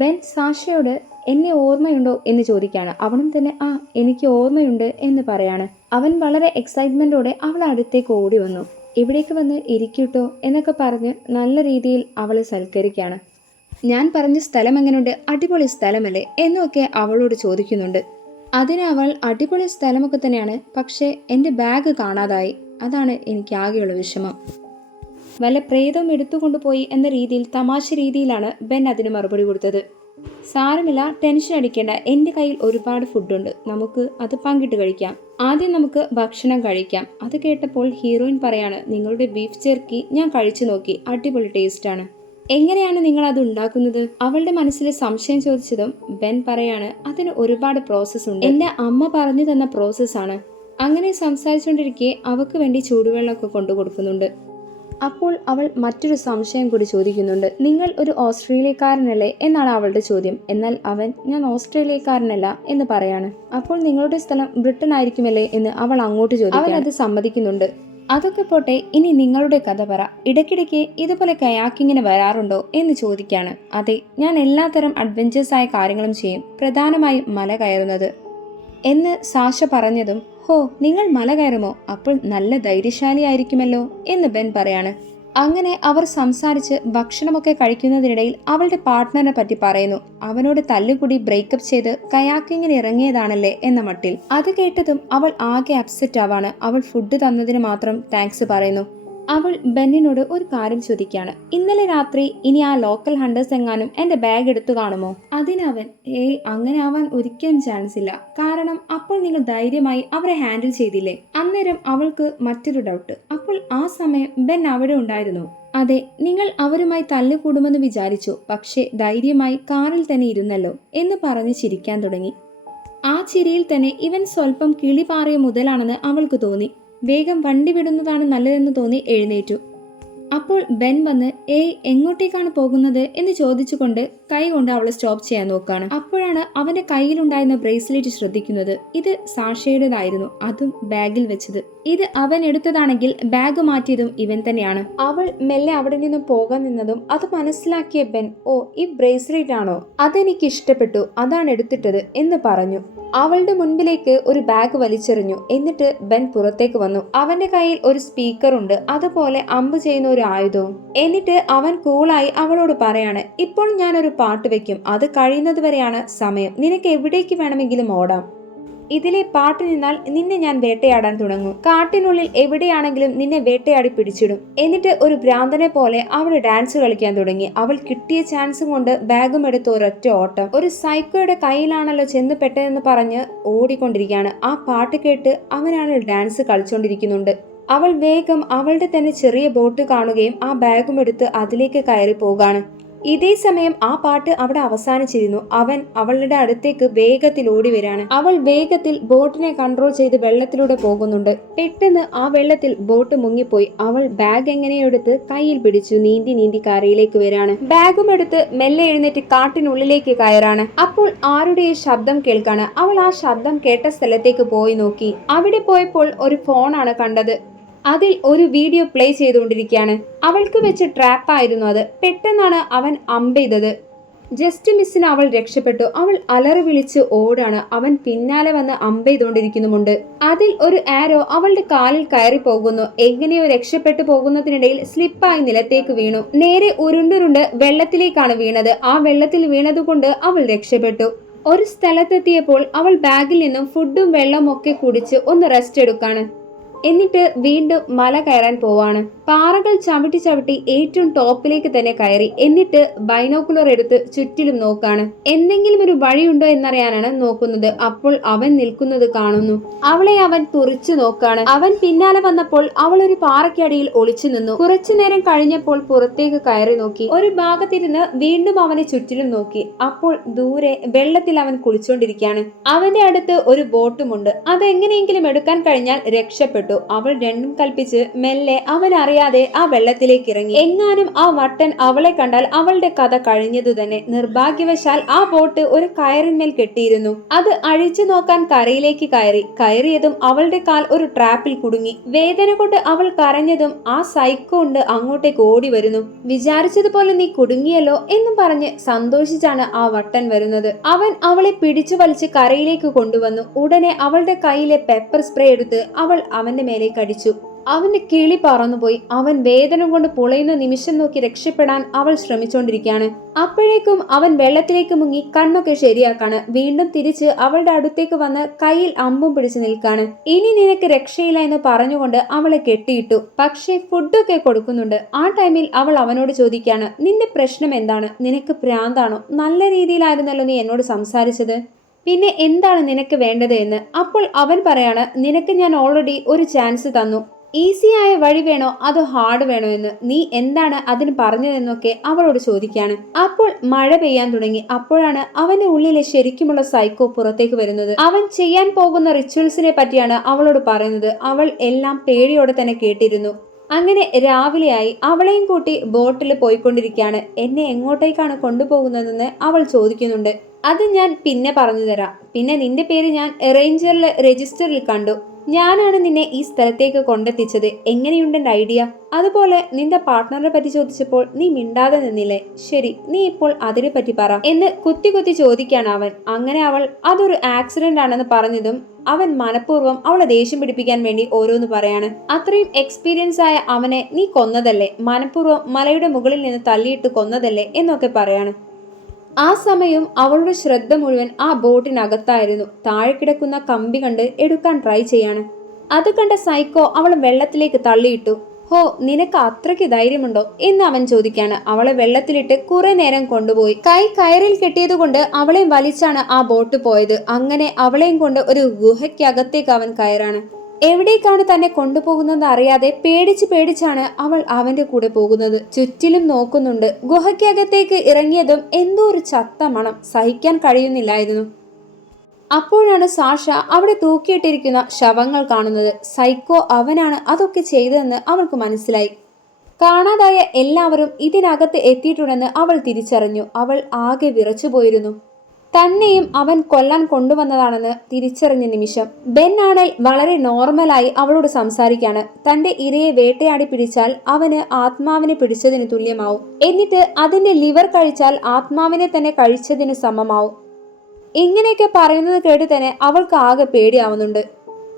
Ben സാഷയോട് എന്നെ ഓർമ്മയുണ്ടോ എന്ന് ചോദിക്കുകയാണ്. അവനും തന്നെ ആ എനിക്ക് ഓർമ്മയുണ്ട് എന്ന് പറയാണ്. അവൻ വളരെ എക്സൈറ്റ്മെന്റോടെ അവൾ അടുത്തേക്ക് ഓടി വന്നു. ഇവിടേക്ക് വന്ന് ഇരിക്കൂട്ടോ എന്നൊക്കെ പറഞ്ഞ് നല്ല രീതിയിൽ അവളെ സൽക്കരിക്കുകയാണ്. ഞാൻ പറഞ്ഞ സ്ഥലം എങ്ങനെയുണ്ട്, അടിപൊളി സ്ഥലമല്ലേ എന്നൊക്കെ അവളോട് ചോദിക്കുന്നുണ്ട്. അതിന് അവൾ അടിപൊളി സ്ഥലമൊക്കെ തന്നെയാണ്, പക്ഷേ എൻ്റെ ബാഗ് കാണാതായി, അതാണ് എനിക്ക് ആകെയുള്ള വിഷമം. വല്ല പ്രേതവും എടുത്തുകൊണ്ടുപോയി എന്ന രീതിയിൽ തമാശ രീതിയിലാണ് ബെൻ അതിന് മറുപടി കൊടുത്തത്. സാരമില്ല, ടെൻഷൻ അടിക്കേണ്ട, എൻ്റെ കയ്യിൽ ഒരുപാട് ഫുഡുണ്ട്, നമുക്ക് അത് പങ്കിട്ട് കഴിക്കാം. ആദ്യം നമുക്ക് ഭക്ഷണം കഴിക്കാം. അത് കേട്ടപ്പോൾ ഹീറോയിൻ പറയാണ്, നിങ്ങളുടെ ബീഫ് ജെർക്കി ഞാൻ കഴിച്ചു നോക്കി, അടിപൊളി ടേസ്റ്റാണ്. എങ്ങനെയാണ് നിങ്ങൾ അത് ഉണ്ടാക്കുന്നത്? അവളുടെ മനസ്സിൽ സംശയം ചോദിച്ചതും ബെൻ പറയാണ്, അതിന് ഒരുപാട് പ്രോസസ്സ് ഉണ്ട്, എൻ്റെ അമ്മ പറഞ്ഞു തന്ന പ്രോസസ്സാണ്. അങ്ങനെ സംസാരിച്ചുകൊണ്ടിരിക്കെ അവക്ക് വേണ്ടി ചൂടുവെള്ളമൊക്കെ കൊണ്ടു കൊടുക്കുന്നുണ്ട്. അപ്പോൾ അവൾ മറ്റൊരു സംശയം കൂടി ചോദിക്കുന്നുണ്ട്. നിങ്ങൾ ഒരു ഓസ്ട്രേലിയക്കാരനല്ലേ എന്നാണ് അവളുടെ ചോദ്യം. എന്നാൽ അവൻ ഞാൻ ഓസ്ട്രേലിയക്കാരനല്ല എന്ന് പറയാണ്. അപ്പോൾ നിങ്ങളുടെ സ്ഥലം ബ്രിട്ടൻ ആയിരിക്കുമല്ലേ എന്ന് അവൾ അങ്ങോട്ട് ചോദിക്കും. അവൻ അത് സമ്മതിക്കുന്നുണ്ട്. അതൊക്കെ പോട്ടെ, ഇനി നിങ്ങളുടെ കഥ പറ. ഇടയ്ക്കിടയ്ക്ക് ഇതുപോലെ കയാക്കിങ്ങിന് വരാറുണ്ടോ എന്ന് ചോദിക്കാണ്. അതെ, ഞാൻ എല്ലാത്തരം അഡ്വഞ്ചേഴ്സ് ആയ കാര്യങ്ങളും ചെയ്യും, പ്രധാനമായും മല കയറുന്നത് എന്ന് സാഷ പറഞ്ഞതും, ഹോ നിങ്ങൾ മല കയറുമോ, അപ്പോൾ നല്ല ധൈര്യശാലിയായിരിക്കുമല്ലോ എന്ന് ബെൻ പറയാണ്. അങ്ങനെ അവർ സംസാരിച്ച് ഭക്ഷണമൊക്കെ കഴിക്കുന്നതിനിടയിൽ അവളുടെ പാർട്ട്ണറിനെ പറ്റി പറയുന്നു. അവനോട് തല്ലുകൂടി ബ്രേക്കപ്പ് ചെയ്ത് കയാക്കിങ്ങിന് ഇറങ്ങിയതാണല്ലേ എന്ന മട്ടിൽ. അത് കേട്ടതും അവൾ ആകെ അപ്സെറ്റ് ആവാണ്. അവൾ ഫുഡ് തന്നതിന് മാത്രം താങ്ക്സ് പറയുന്നു. അവൾ ബെന്നിനോട് ഒരു കാര്യം ചോദിക്കുകയാണ്. ഇന്നലെ രാത്രി ഇനി ആ ലോക്കൽ ഹണ്ടേഴ്സ് എങ്ങാനും എന്റെ ബാഗ് എടുത്തു കാണുമോ? അതിനവൻ അങ്ങനെ ആവാൻ ഒരിക്കലും ചാൻസ് ഇല്ല, കാരണം അപ്പോൾ നിങ്ങൾ ധൈര്യമായി അവരെ ഹാൻഡിൽ ചെയ്തില്ലേ. അന്നേരം അവൾക്ക് മറ്റൊരു ഡൗട്ട്. അപ്പോൾ ആ സമയം ബെൻ അവിടെ ഉണ്ടായിരുന്നു. അതെ, നിങ്ങൾ അവരുമായി തല്ലുകൂടുമെന്ന് വിചാരിച്ചു, പക്ഷേ ധൈര്യമായി കാറിൽ തന്നെ ഇരുന്നല്ലോ എന്ന് പറഞ്ഞ് ചിരിക്കാൻ തുടങ്ങി. ആ ചിരിയിൽ തന്നെ ഇവൻ സ്വല്പം കിളിപാറിയ മുതലാണെന്ന് അവൾക്ക് തോന്നി. വേഗം വണ്ടി വിടുന്നതാണ് നല്ലതെന്ന് തോന്നി എഴുന്നേറ്റു. അപ്പോൾ ബെൻ വന്ന് എങ്ങോട്ടേക്കാണ് പോകുന്നത് എന്ന് ചോദിച്ചുകൊണ്ട് കൈ കൊണ്ട് അവളെ സ്റ്റോപ്പ് ചെയ്യാൻ നോക്കാണ്. അപ്പോഴാണ് അവന്റെ കയ്യിലുണ്ടായിരുന്ന ബ്രേസ്ലെറ്റ് ശ്രദ്ധിക്കുന്നത്. ഇത് സാഷയുടേതായിരുന്നു, അതും ബാഗിൽ വെച്ചത്. ഇത് അവൻ എടുത്തതാണെങ്കിൽ ബാഗ് മാറ്റിയതും ഇവൻ തന്നെയാണ്. അവൾ മെല്ലെ അവിടെ നിന്നും പോകാൻ നിന്നതും അത് മനസ്സിലാക്കിയ ബെൻ, ഈ ബ്രേസ്ലെറ്റ് ആണോ, അതെനിക്ക് ഇഷ്ടപ്പെട്ടു, അതാണ് എടുത്തിട്ടത് എന്ന് പറഞ്ഞു. അവളുടെ മുൻപിലേക്ക് ഒരു ബാഗ് വലിച്ചെറിഞ്ഞു. എന്നിട്ട് ബെൻ പുറത്തേക്ക് വന്നു. അവന്റെ കയ്യിൽ ഒരു സ്പീക്കർ ഉണ്ട്, അതുപോലെ അമ്പ് ചെയ്യുന്ന ഒരു ആയുധവും. എന്നിട്ട് അവൻ കൂളായി അവളോട് പറയാണ്, ഇപ്പോൾ ഞാനൊരു പാട്ട് വെക്കും, അത് കഴിയുന്നത് വരെയാണ് സമയം, നിനക്ക് എവിടേക്ക് വേണമെങ്കിലും ഓടാം. ഇതിലെ പാട്ട് നിന്നാൽ നിന്നെ ഞാൻ വേട്ടയാടാൻ തുടങ്ങും, കാട്ടിനുള്ളിൽ എവിടെയാണെങ്കിലും നിന്നെ വേട്ടയാടി പിടിച്ചിടും. എന്നിട്ട് ഒരു ഭ്രാന്തനെ പോലെ അവൾ ഡാൻസ് കളിക്കാൻ തുടങ്ങി. അവൾ കിട്ടിയ ചാൻസ് കൊണ്ട് ബാഗും എടുത്ത് ഒരൊറ്റ ഓട്ടം. ഒരു സൈക്കോയുടെ കയ്യിലാണല്ലോ ചെന്ന് പെട്ടതെന്ന് പറഞ്ഞ് ഓടിക്കൊണ്ടിരിക്കുകയാണ്. ആ പാട്ട് കേട്ട് അവനാണ് ഡാൻസ് കളിച്ചോണ്ടിരിക്കുന്നുണ്ട്. അവൾ വേഗം അവളുടെ തന്നെ ചെറിയ ബോട്ട് കാണുകയും ആ ബാഗും എടുത്ത് അതിലേക്ക് കയറി പോകാണ്. ഇതേ സമയം ആ പാട്ട് അവിടെ അവസാനിച്ചിരുന്നു. അവൻ അവളുടെ അടുത്തേക്ക് വേഗത്തിൽ ഓടി വരാണ്. അവൾ വേഗത്തിൽ ബോട്ടിനെ കൺട്രോൾ ചെയ്ത് വെള്ളത്തിലൂടെ പോകുന്നുണ്ട്. പെട്ടെന്ന് ആ വെള്ളത്തിൽ ബോട്ട് മുങ്ങിപ്പോയി. അവൾ ബാഗ് എങ്ങനെയോ എടുത്ത് കയ്യിൽ പിടിച്ചു നീന്തി നീന്തി കരയിലേക്ക് വരാണ്. ബാഗും എടുത്ത് മെല്ലെ എഴുന്നേറ്റ് കാട്ടിനുള്ളിലേക്ക് കയറാണ്. അപ്പോൾ ആരുടെയോ ശബ്ദം കേൾക്കാണ്. അവൾ ആ ശബ്ദം കേട്ട സ്ഥലത്തേക്ക് പോയി നോക്കി. അവിടെ പോയപ്പോൾ ഒരു ഫോണാണ് കണ്ടത്. അതിൽ ഒരു വീഡിയോ പ്ലേ ചെയ്തുകൊണ്ടിരിക്കുകയാണ്. അവൾക്ക് വെച്ച് ട്രാപ്പായിരുന്നു അത്. പെട്ടെന്നാണ് അവൻ അമ്പെയ്തത്. ജസ്റ്റ് മിസ്സിന് അവൾ രക്ഷപ്പെട്ടു. അവൾ അലറി വിളിച്ച് ഓടാണ്. അവൻ പിന്നാലെ വന്ന് അമ്പെയ്തുകൊണ്ടിരിക്കുന്നുമുണ്ട്. അതിൽ ഒരു ആരോ അവളുടെ കാലിൽ കയറി പോകുന്നു. എങ്ങനെയോ രക്ഷപ്പെട്ടു പോകുന്നതിനിടയിൽ സ്ലിപ്പായി നിലത്തേക്ക് വീണു. നേരെ ഉരുണ്ടുരുണ്ട് വെള്ളത്തിലേക്കാണ് വീണത്. ആ വെള്ളത്തിൽ വീണതുകൊണ്ട് അവൾ രക്ഷപ്പെട്ടു. ഒരു സ്ഥലത്തെത്തിയപ്പോൾ അവൾ ബാഗിൽ നിന്നും ഫുഡും വെള്ളവും ഒക്കെ കുടിച്ച് ഒന്ന് റെസ്റ്റ് എടുക്കാണ്. എന്നിട്ട് വീണ്ടും മല കയറാൻ പോവാണ്. പാറകൾ ചവിട്ടി ചവിട്ടി ഏറ്റവും ടോപ്പിലേക്ക് തന്നെ കയറി. എന്നിട്ട് ബൈനോക്കുലർ എടുത്ത് ചുറ്റിലും നോക്കാണ്. എന്തെങ്കിലും ഒരു വഴിയുണ്ടോ എന്നറിയാനാണ് നോക്കുന്നത്. അപ്പോൾ അവൻ നിൽക്കുന്നത് കാണുന്നു. അവളെ അവൻ തുറിച്ചു നോക്കാണ്. അവൻ പിന്നാലെ വന്നപ്പോൾ അവൾ ഒരു പാറയ്ക്കടിയിൽ ഒളിച്ചു നിന്നു. കുറച്ചു നേരം കഴിഞ്ഞപ്പോൾ പുറത്തേക്ക് കയറി നോക്കി. ഒരു ഭാഗത്തിരുന്ന് വീണ്ടും അവനെ ചുറ്റിലും നോക്കി. അപ്പോൾ ദൂരെ വെള്ളത്തിൽ അവൻ കുളിച്ചുകൊണ്ടിരിക്കുകയാണ്. അവന്റെ അടുത്ത് ഒരു ബോട്ടുമുണ്ട്. അതെങ്ങനെയെങ്കിലും എടുക്കാൻ കഴിഞ്ഞാൽ രക്ഷപ്പെട്ടു. ഇഷ്ടപ്പെട്ടു. അവൾ രണ്ടും കൽപ്പിച്ച് മെല്ലെ അവൻ അറിയാതെ ആ വെള്ളത്തിലേക്ക് ഇറങ്ങി. എങ്ങാനും ആ വട്ടൻ അവളെ കണ്ടാൽ അവളുടെ കഥ കഴിഞ്ഞതു തന്നെ. നിർഭാഗ്യവശാൽ ആ ബോട്ട് ഒരു കയറിന്മേൽ കെട്ടിയിരുന്നു. അത് അഴിച്ചു നോക്കാൻ കരയിലേക്ക് കയറിയതും അവളുടെ കാൽ ഒരു ട്രാപ്പിൽ കുടുങ്ങി. വേദന കൊണ്ട് അവൾ കരഞ്ഞതും ആ സൈക്കോ ഉണ്ട് അങ്ങോട്ടേക്ക് ഓടി വരുന്നു. വിചാരിച്ചതുപോലെ നീ കുടുങ്ങിയല്ലോ എന്നും പറഞ്ഞ് സന്തോഷിച്ചാണ് ആ വട്ടൻ വരുന്നത്. അവൻ അവളെ പിടിച്ചു വലിച്ച് കരയിലേക്ക് കൊണ്ടുവന്നു. ഉടനെ അവളുടെ കയ്യിലെ പെപ്പർ സ്പ്രേ എടുത്ത് അവൾ അവന്റെ മേലെ കടിച്ചു. അവന്റെ കിളി പറന്നുപോയി. അവൻ വേദന കൊണ്ട് പുളയുന്ന നിമിഷം നോക്കി രക്ഷപ്പെടാൻ അവൾ ശ്രമിച്ചോണ്ടിരിക്കുകയാണ്. അപ്പോഴേക്കും അവൻ വെള്ളത്തിലേക്ക് മുങ്ങി കണ്ണൊക്കെ ശരിയാക്കാണ്. വീണ്ടും തിരിച്ച് അവളുടെ അടുത്തേക്ക് വന്ന് കയ്യിൽ അമ്പും പിടിച്ചു നിൽക്കാണ്. ഇനി നിനക്ക് രക്ഷയില്ല എന്ന് പറഞ്ഞുകൊണ്ട് അവളെ കെട്ടിയിട്ടു. പക്ഷേ ഫുഡൊക്കെ കൊടുക്കുന്നുണ്ട്. ആ ടൈമിൽ അവൾ അവനോട് ചോദിക്കാണ്, നിന്റെ പ്രശ്നം എന്താണ്? നിനക്ക് ഭ്രാന്താണോ? നല്ല രീതിയിലായിരുന്നല്ലോ നീ എന്നോട് സംസാരിച്ചത്, പിന്നെ എന്താണ് നിനക്ക് വേണ്ടത് എന്ന്. അപ്പോൾ അവൻ പറയാണ്, നിനക്ക് ഞാൻ ഓൾറെഡി ഒരു ചാൻസ് തന്നു. ഈസി ആയ വഴി വേണോ അതോ ഹാർഡ് വേണോ എന്ന്, നീ എന്താണ് അതിന് പറഞ്ഞതെന്നൊക്കെ അവളോട് ചോദിക്കാണ്. അപ്പോൾ മഴ പെയ്യാൻ തുടങ്ങി. അപ്പോഴാണ് അവന്റെ ഉള്ളിലെ ശരിക്കുമുള്ള സൈക്കോ പുറത്തേക്ക് വരുന്നത്. അവൻ ചെയ്യാൻ പോകുന്ന റിച്വൽസിനെ പറ്റിയാണ് അവളോട് പറയുന്നത്. അവൾ എല്ലാം പേടിയോടെ തന്നെ കേട്ടിരുന്നു. അങ്ങനെ രാവിലെയായി. അവളെയും കൂട്ടി ബോട്ടിൽ പോയിക്കൊണ്ടിരിക്കുകയാണ്. എന്നെ എങ്ങോട്ടേക്കാണ് കൊണ്ടുപോകുന്നതെന്ന് അവൾ ചോദിക്കുന്നുണ്ട്. അത് ഞാൻ പിന്നെ പറഞ്ഞു തരാം. പിന്നെ നിന്റെ പേര് ഞാൻ രജിസ്റ്ററിൽ കണ്ടു. ഞാനാണ് നിന്നെ ഈ സ്ഥലത്തേക്ക് കൊണ്ടെത്തിച്ചത്. എങ്ങനെയുണ്ട് എന്റെ ഐഡിയ? അതുപോലെ നിന്റെ പാർട്ട്ണറെ പറ്റി ചോദിച്ചപ്പോൾ നീ മിണ്ടാതെ നിന്നില്ലേ? ശരി, നീ ഇപ്പോൾ അതിനെ പറ്റി പറ എന്ന് കുത്തി ചോദിക്കാണ് അവൻ. അങ്ങനെ അവൾ അതൊരു ആക്സിഡന്റ് ആണെന്ന് പറഞ്ഞതും അവൻ മനഃപൂർവ്വം അവളെ ദേഷ്യം പിടിപ്പിക്കാൻ വേണ്ടി ഓരോന്ന് പറയാണ്. അത്രയും എക്സ്പീരിയൻസ് ആയ അവനെ നീ കൊന്നതല്ലേ? മനഃപൂർവ്വം മലയുടെ മുകളിൽ നിന്ന് തള്ളിയിട്ട് കൊന്നതല്ലേ എന്നൊക്കെ പറയാണ്. ആ സമയം അവളുടെ ശ്രദ്ധ മുഴുവൻ ആ ബോട്ടിനകത്തായിരുന്നു. താഴെ കിടക്കുന്ന കമ്പി കണ്ട് എടുക്കാൻ ട്രൈ ചെയ്യാണ്. അത് കണ്ട സൈക്കോ അവളെ വെള്ളത്തിലേക്ക് തള്ളിയിട്ടു. ഹോ, നിനക്ക് അത്രയ്ക്ക് ധൈര്യമുണ്ടോ എന്ന് അവൻ ചോദിക്കാണ്. അവളെ വെള്ളത്തിലിട്ട് കുറെ നേരം കൊണ്ടുപോയി. കൈ കയറിൽ കെട്ടിയത് കൊണ്ട് അവളെ വലിച്ചാണ് ആ ബോട്ട് പോയത്. അങ്ങനെ അവളെയും കൊണ്ട് ഒരു ഗുഹയ്ക്കകത്തേക്ക് അവൻ കയറാണ്. എവിടേക്കാണ് തന്നെ കൊണ്ടുപോകുന്നത് അറിയാതെ പേടിച്ചാണ് അവൾ അവന്റെ കൂടെ പോകുന്നത്. ചുറ്റിലും നോക്കുന്നുണ്ട്. ഗുഹയ്ക്കകത്തേക്ക് ഇറങ്ങിയതും എന്തോ ഒരു ചത്ത മണം സഹിക്കാൻ കഴിയുന്നില്ലായിരുന്നു. അപ്പോഴാണ് സാഷ അവിടെ തൂക്കിയിട്ടിരിക്കുന്ന ശവങ്ങൾ കാണുന്നത്. സൈക്കോ അവനാണ് അതൊക്കെ ചെയ്തതെന്ന് അവൾക്ക് മനസ്സിലായി. കാണാതായ എല്ലാവരും ഇതിനകത്ത് എത്തിയിട്ടുണ്ടെന്ന് അവൾ തിരിച്ചറിഞ്ഞു. അവൾ ആകെ വിറച്ചുപോയിരുന്നു. തന്നെയും അവൻ കൊല്ലാൻ കൊണ്ടുവന്നതാണെന്ന് തിരിച്ചറിഞ്ഞ നിമിഷം ബെൻ ആണൽ വളരെ നോർമലായി അവളോട് സംസാരിക്കാണ്. തന്റെ ഇരയെ വേട്ടയാടി പിടിച്ചാൽ അവന് ആത്മാവിനെ പിടിച്ചതിന് തുല്യമാവും. എന്നിട്ട് അതിന്റെ ലിവർ കഴിച്ചാൽ ആത്മാവിനെ തന്നെ കഴിച്ചതിന് സമമാവും. ഇങ്ങനെയൊക്കെ പറയുന്നത് കേട്ട് തന്നെ അവൾക്ക് ആകെ പേടിയാവുന്നുണ്ട്.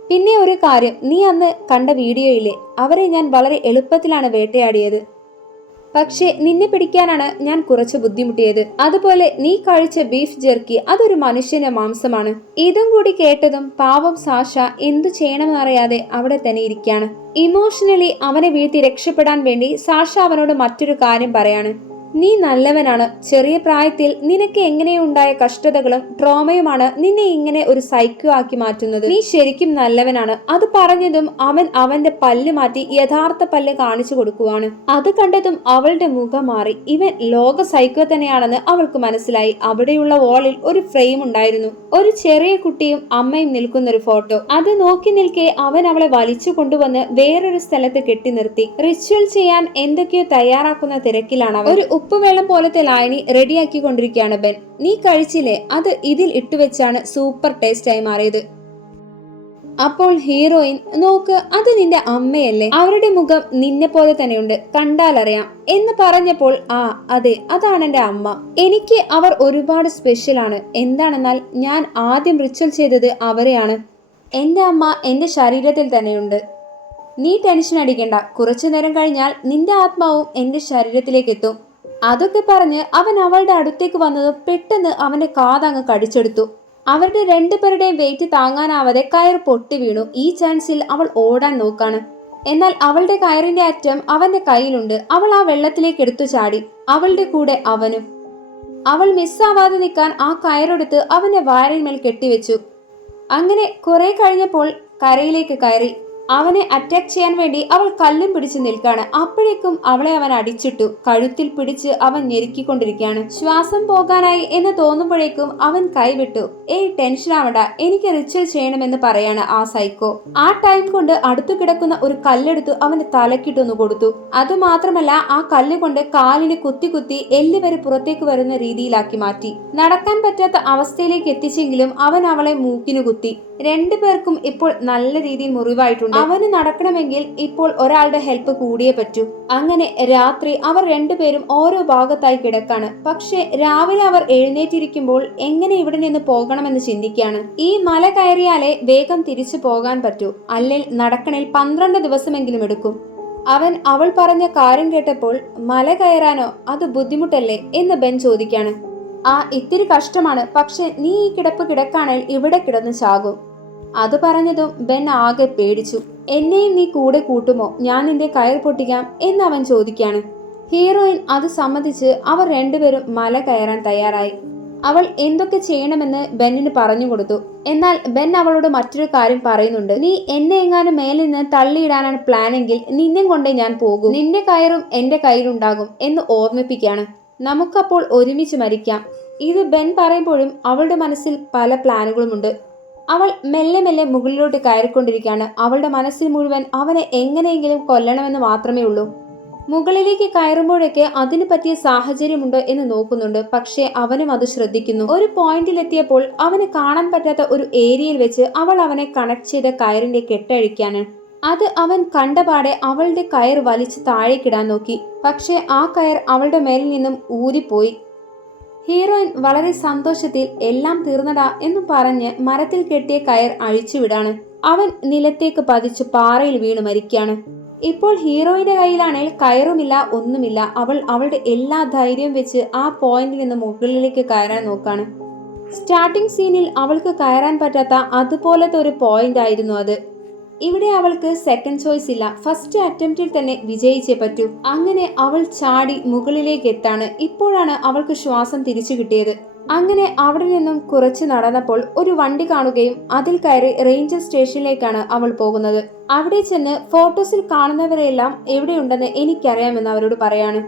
പിന്നെ ഒരു കാര്യം, നീ അന്ന് കണ്ട വീഡിയോയില്ലേ, അവരെ ഞാൻ വളരെ എളുപ്പത്തിലാണ് വേട്ടയാടിയത്. പക്ഷെ നിന്നെ പിടിക്കാനാണ് ഞാൻ കുറച്ച് ബുദ്ധിമുട്ടിയത്. അതുപോലെ നീ കഴിച്ച ബീഫ് ജെർക്കി അതൊരു മനുഷ്യന്റെ മാംസമാണ്. ഇതും കൂടി കേട്ടതും പാവം സാഷ എന്തു ചെയ്യണമെന്നറിയാതെ അവിടെ തന്നെ ഇരിക്കുകയാണ്. ഇമോഷണലി അവനെ വീഴ്ത്തി രക്ഷപ്പെടാൻ വേണ്ടി സാഷ അവനോട് മറ്റൊരു കാര്യം പറയാണ്. നീ നല്ലവനാണ്. ചെറിയ പ്രായത്തിൽ നിനക്ക് എങ്ങനെയുണ്ടായ കഷ്ടതകളും ട്രോമയുമാണ് നിന്നെ ഇങ്ങനെ ഒരു സൈക്കോ ആക്കി മാറ്റുന്നത്. നീ ശരിക്കും നല്ലവനാണ്. അത് പറഞ്ഞതും അവൻ അവന്റെ പല്ല് മാറ്റി യഥാർത്ഥ പല്ല് കാണിച്ചു കൊടുക്കുവാണ്. അത് കണ്ടതും അവളുടെ മുഖം മാറി. ഇവൻ ലോക സൈക്കോ തന്നെയാണെന്ന് അവൾക്ക് മനസ്സിലായി. അവിടെയുള്ള വാളിൽ ഒരു ഫ്രെയിം ഉണ്ടായിരുന്നു. ഒരു ചെറിയ കുട്ടിയും അമ്മയും നിൽക്കുന്ന ഒരു ഫോട്ടോ. അത് നോക്കി നിൽക്കെ അവൻ അവളെ വലിച്ചു കൊണ്ടുവന്ന് വേറൊരു സ്ഥലത്ത് കെട്ടി നിർത്തി. റിച്വൽ ചെയ്യാൻ എന്തൊക്കെയോ തയ്യാറാക്കുന്ന തിരക്കിലാണ് അവൻ. ഒരു ഉപ്പുവെള്ളം പോലത്തെ ലായനി റെഡിയാക്കിക്കൊണ്ടിരിക്കുകയാണ് ബെൻ. നീ കഴിച്ചില്ലേ? അത് ഇതിൽ ഇട്ടുവെച്ചാണ് സൂപ്പർ ടേസ്റ്റ് ആയി മാറിയത്. അപ്പോൾ ഹീറോയിൻ, നോക്ക്, അത് നിന്റെ അമ്മയല്ലേ? അവരുടെ മുഖം നിന്നെ പോലെ തന്നെയുണ്ട്, കണ്ടാലറിയാം എന്ന് പറഞ്ഞപ്പോൾ, ആ അതെ, അതാണ് എന്റെ അമ്മ. എനിക്ക് അവർ ഒരുപാട് സ്പെഷ്യലാണ്. എന്താണെന്നാൽ ഞാൻ ആദ്യം റിച്വൽ ചെയ്തത് അവരെയാണ്. എന്റെ അമ്മ എന്റെ ശരീരത്തിൽ തന്നെയുണ്ട്. നീ ടെൻഷൻ അടിക്കണ്ട. കുറച്ചു നേരം കഴിഞ്ഞാൽ നിന്റെ ആത്മാവും എന്റെ ശരീരത്തിലേക്ക് എത്തും. അതൊക്കെ പറഞ്ഞ് അവൻ അവളുടെ അടുത്തേക്ക് വന്നതും പെട്ടെന്ന് അവന്റെ കാതങ്ങ് കടിച്ചെടുത്തു. അവരുടെ രണ്ടുപേരുടെയും വെയിറ്റ് താങ്ങാനാവാതെ കയർ പൊട്ടി വീണു. ഈ ചാൻസിൽ അവൾ ഓടാൻ നോക്കാണ്. എന്നാൽ അവളുടെ കയറിന്റെ അറ്റം അവന്റെ കയ്യിലുണ്ട്. അവൾ ആ വെള്ളത്തിലേക്ക് എടുത്തു ചാടി. അവളുടെ കൂടെ അവനും. അവൾ മിസ്സാവാതെ നിൽക്കാൻ ആ കയറെടുത്ത് അവന്റെ വാരിന്മേൽ കെട്ടിവെച്ചു. അങ്ങനെ കുറെ കഴിഞ്ഞപ്പോൾ കരയിലേക്ക് കയറി. അവനെ അറ്റാക്ക് ചെയ്യാൻ വേണ്ടി അവൾ കല്ലും പിടിച്ച് നിൽക്കാണ്. അപ്പോഴേക്കും അവളെ അവൻ അടിച്ചിട്ടു. കഴുത്തിൽ പിടിച്ച് അവൻ ഞെരുക്കിക്കൊണ്ടിരിക്കുകയാണ്. ശ്വാസം പോകാനായി എന്ന് തോന്നുമ്പോഴേക്കും അവൻ കൈവിട്ടു. ടെൻഷൻ ആവണ്ട, എനിക്ക് റിച്വൽ ചെയ്യണമെന്ന് പറയാണ് ആ സൈക്കോ. ആ ടൈം കൊണ്ട് അടുത്തു കിടക്കുന്ന ഒരു കല്ലെടുത്തു അവന്റെ തലക്കിട്ടൊന്നു കൊടുത്തു. അതുമാത്രമല്ല ആ കല്ല് കൊണ്ട് കാലിന് കുത്തി കുത്തി എല്ല് വരെ പുറത്തേക്ക് വരുന്ന രീതിയിലാക്കി മാറ്റി. നടക്കാൻ പറ്റാത്ത അവസ്ഥയിലേക്ക് എത്തിച്ചെങ്കിലും അവൻ അവളെ മൂക്കിനു കുത്തി. രണ്ടുപേർക്കും ഇപ്പോൾ നല്ല രീതിയിൽ മുറിവായിട്ടുണ്ട്. അവന് നടക്കണമെങ്കിൽ ഇപ്പോൾ ഒരാളുടെ ഹെൽപ്പ് കൂടിയേ പറ്റൂ. അങ്ങനെ രാത്രി അവർ രണ്ടുപേരും ഓരോ ഭാഗത്തായി കിടക്കാണ്. പക്ഷെ രാവിലെ അവർ എഴുന്നേറ്റിരിക്കുമ്പോൾ എങ്ങനെ ഇവിടെ നിന്ന് പോകണമെന്ന് ചിന്തിക്കുകയാണ്. ഈ മല കയറിയാലേ വേഗം തിരിച്ചു പോകാൻ പറ്റൂ, അല്ലെങ്കിൽ നടക്കണിൽ 12 ദിവസമെങ്കിലും എടുക്കും. അവൾ പറഞ്ഞ കാര്യം കേട്ടപ്പോൾ മല കയറാനോ, അത് ബുദ്ധിമുട്ടല്ലേ എന്ന് ബെൻ ചോദിക്കാണ്. ഇത്തിരി കഷ്ടമാണ്, പക്ഷെ നീ ഈ കിടപ്പ് കിടക്കാണെങ്കിൽ ഇവിടെ കിടന്ന് ചാകും. അത് പറഞ്ഞതും ബെൻ ആകെ പേടിച്ചു. എന്നെയും നീ കൂടെ കൂട്ടുമോ, ഞാൻ നിന്റെ കയർ പൊട്ടിക്കാം എന്ന് അവൻ ചോദിക്കാണ്. ഹീറോയിൻ അത് സമ്മതിച്ച് അവർ രണ്ടുപേരും മല കയറാൻ തയ്യാറായി. അവൾ എന്തൊക്കെ ചെയ്യണമെന്ന് ബെന്നിന് പറഞ്ഞു കൊടുത്തു. എന്നാൽ ബെൻ അവളോട് മറ്റൊരു കാര്യം പറയുന്നുണ്ട്. നീ എന്നെ എങ്ങാനും മേലിൽ നിന്ന് തള്ളിയിടാനാണ് പ്ലാനെങ്കിൽ നിന്നെ കൊണ്ടേ ഞാൻ പോകും. നിന്റെ കയറും എന്റെ കയ്യിലുണ്ടാകും എന്ന് ഓർമ്മിപ്പിക്കുകയാണ്. നമുക്കപ്പോൾ ഒരുമിച്ച് മരിക്കാം. ഇത് ബെൻ പറയുമ്പോഴും അവളുടെ മനസ്സിൽ പല പ്ലാനുകളുമുണ്ട്. അവൾ മെല്ലെ മെല്ലെ മുകളിലോട്ട് കയറിക്കൊണ്ടിരിക്കുകയാണ്. അവളുടെ മനസ്സിൽ മുഴുവൻ അവനെ എങ്ങനെയെങ്കിലും കൊല്ലണമെന്ന് മാത്രമേ ഉള്ളൂ. മുകളിലേക്ക് കയറുമ്പോഴൊക്കെ അതിന് പറ്റിയ സാഹചര്യമുണ്ടോ എന്ന് നോക്കുന്നുണ്ട്. പക്ഷേ അവനും അത് ശ്രദ്ധിക്കുന്നു. ഒരു പോയിന്റിലെത്തിയപ്പോൾ അവന് കാണാൻ പറ്റാത്ത ഒരു ഏരിയയിൽ വെച്ച് അവൾ അവനെ കണക്ട് ചെയ്ത കയറിന്റെ കെട്ടഴിക്കാണ്. അത് അവൻ കണ്ടപാടെ അവളുടെ കയർ വലിച്ച് താഴേക്കിടാൻ നോക്കി. പക്ഷേ ആ കയർ അവളുടെ മേലിൽ നിന്നും ഊരിപ്പോയി. ഹീറോയിൻ വളരെ സന്തോഷത്തിൽ എല്ലാം തീർന്നടാ എന്ന് പറഞ്ഞ് മരത്തിൽ കെട്ടിയ കയർ അഴിച്ചുവിടാണ്. അവൻ നിലത്തേക്ക് പതിച്ചു പാറയിൽ വീണ് മരിക്കാണ്. ഇപ്പോൾ ഹീറോയിന്റെ കയ്യിലാണെങ്കിൽ കയറുമില്ല, ഒന്നുമില്ല. അവൾ അവളുടെ എല്ലാ ധൈര്യവും വെച്ച് ആ പോയിന്റിൽ നിന്ന് മുകളിലേക്ക് കയറാൻ നോക്കാണ്. സ്റ്റാർട്ടിംഗ് സീനിൽ അവൾക്ക് കയറാൻ പറ്റാത്ത അതുപോലത്തെ ഒരു പോയിന്റ് ആയിരുന്നു അത്. ഇവിടെ അവൾക്ക് സെക്കൻഡ് ചോയ്സ് ഇല്ല. ഫസ്റ്റ് അറ്റംപ്റ്റിൽ തന്നെ വിജയിച്ചേ പറ്റൂ. അങ്ങനെ അവൾ ചാടി മുകളിലേക്ക് എത്താണ്. ഇപ്പോഴാണ് അവൾക്ക് ശ്വാസം തിരിച്ചു കിട്ടിയത്. അങ്ങനെ അവിടെ നിന്നും കുറച്ച് നടന്നപ്പോൾ ഒരു വണ്ടി കാണുകയും അതിൽ കയറി റേഞ്ചർ സ്റ്റേഷനിലേക്കാണ് അവൾ പോകുന്നത്. അവിടെ ചെന്ന് ഫോട്ടോസിൽ കാണുന്നവരെല്ലാം എവിടെയുണ്ടെന്ന് എനിക്കറിയാമെന്ന് അവരോട് പറയാണ്.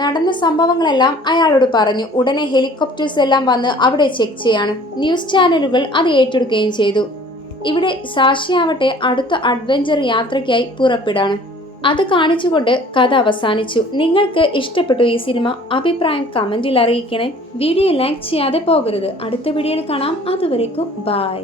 നടന്ന സംഭവങ്ങളെല്ലാം അയാളോട് പറഞ്ഞു. ഉടനെ ഹെലികോപ്റ്റേഴ്സ് എല്ലാം വന്ന് അവിടെ ചെക്ക് ചെയ്യാണ്. ന്യൂസ് ചാനലുകൾ അത് ഏറ്റെടുക്കുകയും ചെയ്തു. ഇവിടെ സാക്ഷിയാവട്ടെ അടുത്ത അഡ്വഞ്ചർ യാത്രയ്ക്കായി പുറപ്പെടാണ്. അത് കാണിച്ചുകൊണ്ട് കഥ അവസാനിച്ചു. നിങ്ങൾക്ക് ഇഷ്ടപ്പെട്ടു ഈ സിനിമ? അഭിപ്രായം കമന്റിൽ അറിയിക്കണേ. വീഡിയോ ലൈക്ക് ചെയ്യാതെ പോകരുത്. അടുത്ത വീഡിയോയിൽ കാണാം. അതുവരേക്കും ബൈ.